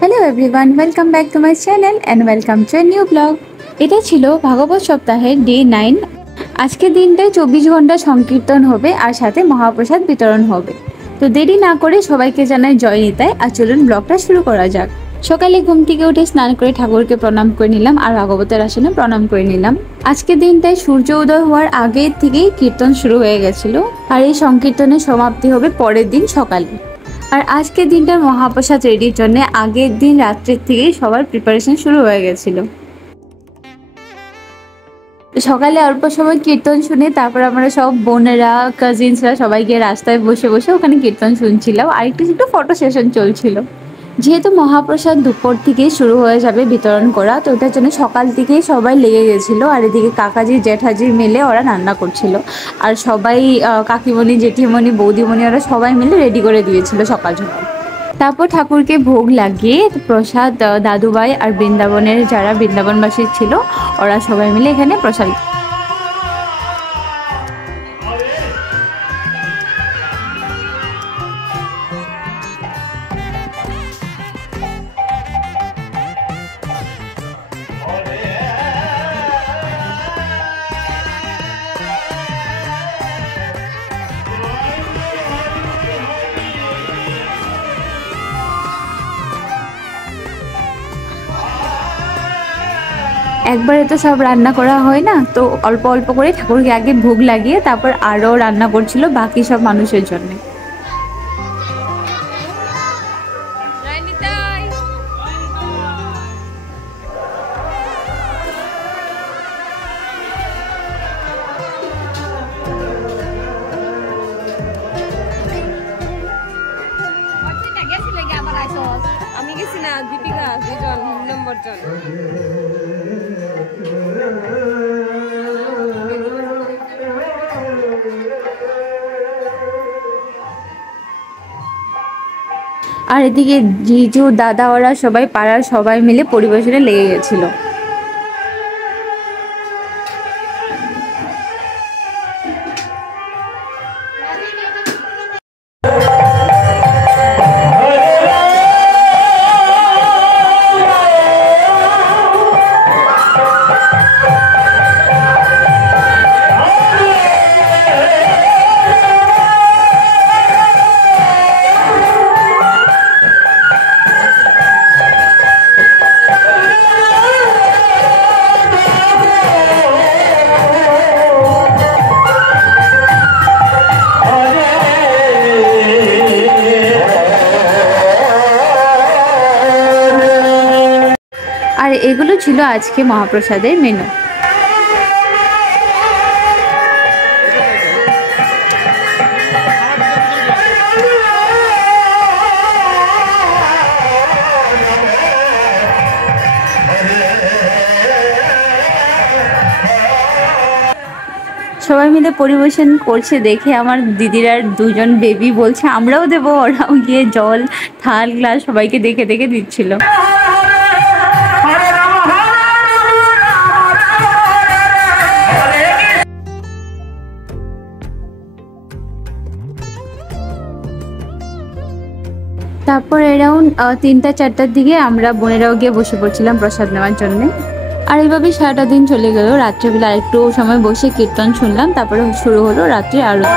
Hello everyone, welcome back to my channel and welcome to a new blog. এটা ছিল ভাগবত সপ্তাহের day 9। আজকের দিনটায় 24 ঘন্টা সংকীর্তন হবে আর সাথে মহাপ্রসাদ বিতরণ হবে। তো দেরি না করে সবাইকে জানাই জয় নিতাই। আর চলুন ব্লগটা শুরু করা যাক। সকালে ঘুম থেকে উঠে স্নান করে ঠাকুরকে প্রণাম করে নিলাম আর ভাগবতের আসনে প্রণাম করে নিলাম। আজকের দিনটায় সূর্য উদয় হওয়ার আগে থেকেই কীর্তন শুরু হয়ে গেছিল আর এই সংকীর্তনের সমাপ্তি হবে পরের দিন সকালে। আর আজকের দিনটার মহাপ্রসাদ রেডির জন্য আগের দিন রাত্রের থেকেই সবার প্রিপারেশন শুরু হয়ে গেছিল। সকালে অল্প সময় কীর্তন শুনে তারপর আমরা সব বোনেরা কাজিনসরা সবাই গিয়ে রাস্তায় বসে বসে ওখানে কীর্তন শুনছিলাম আর একটু ফটো সেশন চলছিল। যেহেতু মহাপ্রসাদ দুপুর থেকেই শুরু হয়ে যাবে বিতরণ করা, তো ওটার জন্য সকাল থেকেই সবাই লেগে গেছিলো। আর এদিকে কাকাজি জ্যাঠাজি মিলে ওরা রান্না করছিল আর সবাই কাকিমণি জেঠিমণি বৌদিমণি ওরা সবাই মিলে রেডি করে দিয়েছিল সকাল সকাল। তারপর ঠাকুরকে ভোগ লাগিয়ে প্রসাদ দাদুভাই আর বৃন্দাবনের যারা বৃন্দাবনবাসী ছিল ওরা সবাই মিলে এখানে প্রসাদ। একবারে তো সব রান্না করা হয় না, তো অল্প অল্প করে ঠাকুরকে আগে ভোগ লাগিয়ে তারপর আরও রান্না করছিল বাকি সব মানুষের জন্য। আমি গেছি না, দীপিকা দুজন নম্বর জন। আর এদিকে জিজু দাদা ওরা সবাই পাড়ার সবাই মিলে পরিবেশনে লেগে গেছিল। আর এগুলো ছিল আজকে মহাপ্রসাদের মেনু। সবাই মিলে পরিবেশন করছে দেখে আমার দিদিরা দুজন বেবি বলছে আমরাও দেবো, ওরাও গিয়ে জল থাল গ্লাস সবাইকে দেখে দেখে দিচ্ছিল। তারপর অ্যারাউন্ড 3টা-4টার দিকে আমরা বোনেরাও গিয়ে বসে পড়ছিলাম প্রসাদ নেওয়ার জন্য। আর এইভাবে সারাটা দিন চলে গেল। রাত্রেবেলা আরেকটু সময় বসে কীর্তন শুনলাম, তারপরে শুরু হলো রাত্রি আরতি।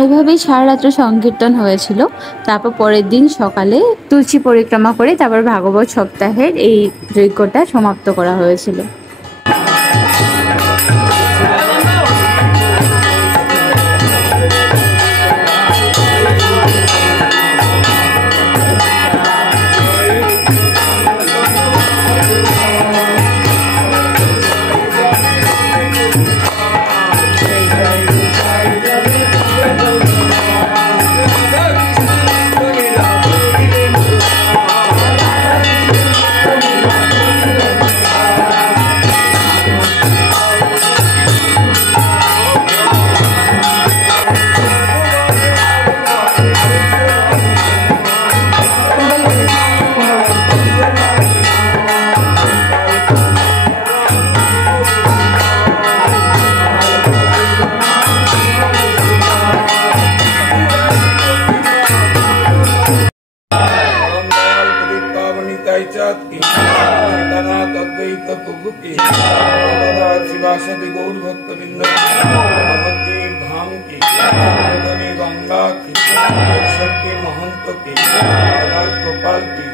আর এভাবেই সারা রাত্র সংকীর্তন হয়েছিল। তারপর পরের দিন সকালে তুলসী পরিক্রমা করে তারপর ভাগবত সপ্তাহের এই যজ্ঞটা সমাপ্ত করা হয়েছিল। गौर भक्त बिंद धाम की गंगा की शक्ति महंत की गोपाल की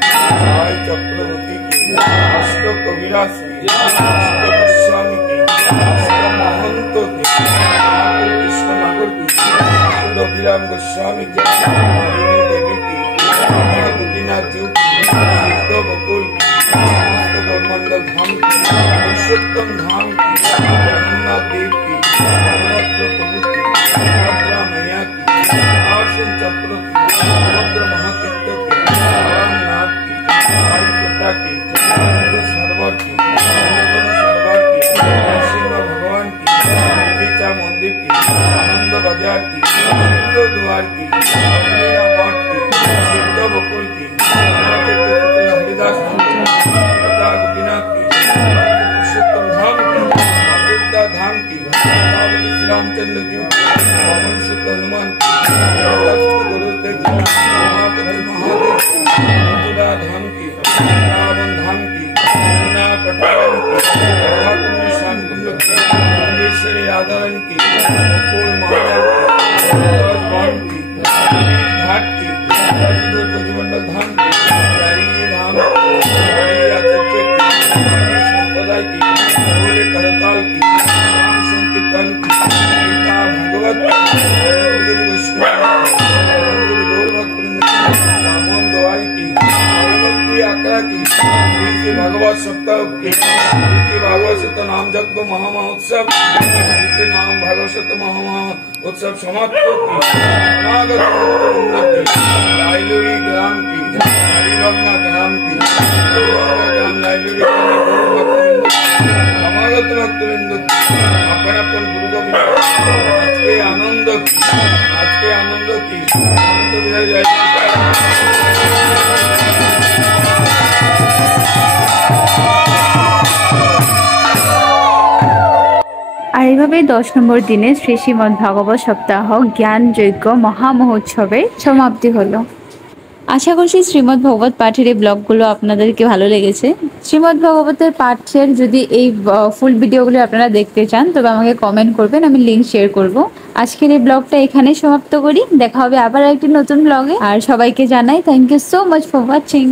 चक्रवर्ती की अष्ट कविराज की गोस्वामी की महंत की कृष्ण नगर की रविराम गोस्वामी की देवी की गोपीनाथ जी की बकुल की गौरमंडल धाम की पुरुषोत्तम धाम की जगन्नाथ देव की प्रभु की भद्रा मैया की आसन चक्र की भद्र महातीर्थ की रामनाथ की कालिकता की सरवर की सरवर की नरसिंह भगवान की गिरिजा मंदिर की आनंद बाजार की सिंधु द्वार की मठ की सिद्ध बकुल की हरिदास गोपीनाथ की पुरुषोत्तम धाम की अयोध्या धाम की श्री रामचंद्र जी पवन सुत हनुमान की गुरुदेव महापति महादेव की मथुरा धाम की रावण धाम की मीना पटावन की कुंड शांकुंड की महेश्वरी आदरण की गोकुल महाराज की घाट की मंडल धाम की धाम संप्रदाय की करताल की राम संकीर्तन की गीता भगवत रामन दवाई की भगवती आकड़ा की श्री भागवत सप्ताह की भागवत सप्ताह नाम जप महामहोत्सव नाम भागवत सप्ताह महामहोत्सव समाप्त लाइलुरी ग्राम की हरिभवना ग्राम की लाइलुरी समागत भक्तबिंद अपन गुरु गोविंद आज के आनंद की आनंद विजय जय। আর এইভাবে 10 নম্বর দিনে শ্রী শ্রীমদ্ ভাগবত সপ্তাহ জ্ঞান যজ্ঞ মহামহোৎসবের সমাপ্তি হলো। আশা করছি শ্রীমদ্ ভাগবত পাঠের এই ব্লগগুলো আপনাদেরকে ভালো লেগেছে। শ্রীমদ্ ভাগবতের পাঠের যদি এই ফুল ভিডিওগুলো আপনারা দেখতে চান তবে আমাকে কমেন্ট করবেন, আমি লিঙ্ক শেয়ার করব। আজকের এই ব্লগটা এখানেই সমাপ্ত করি, দেখা হবে আবার একটি নতুন ব্লগে। আর সবাইকে জানাই thank you so much for watching.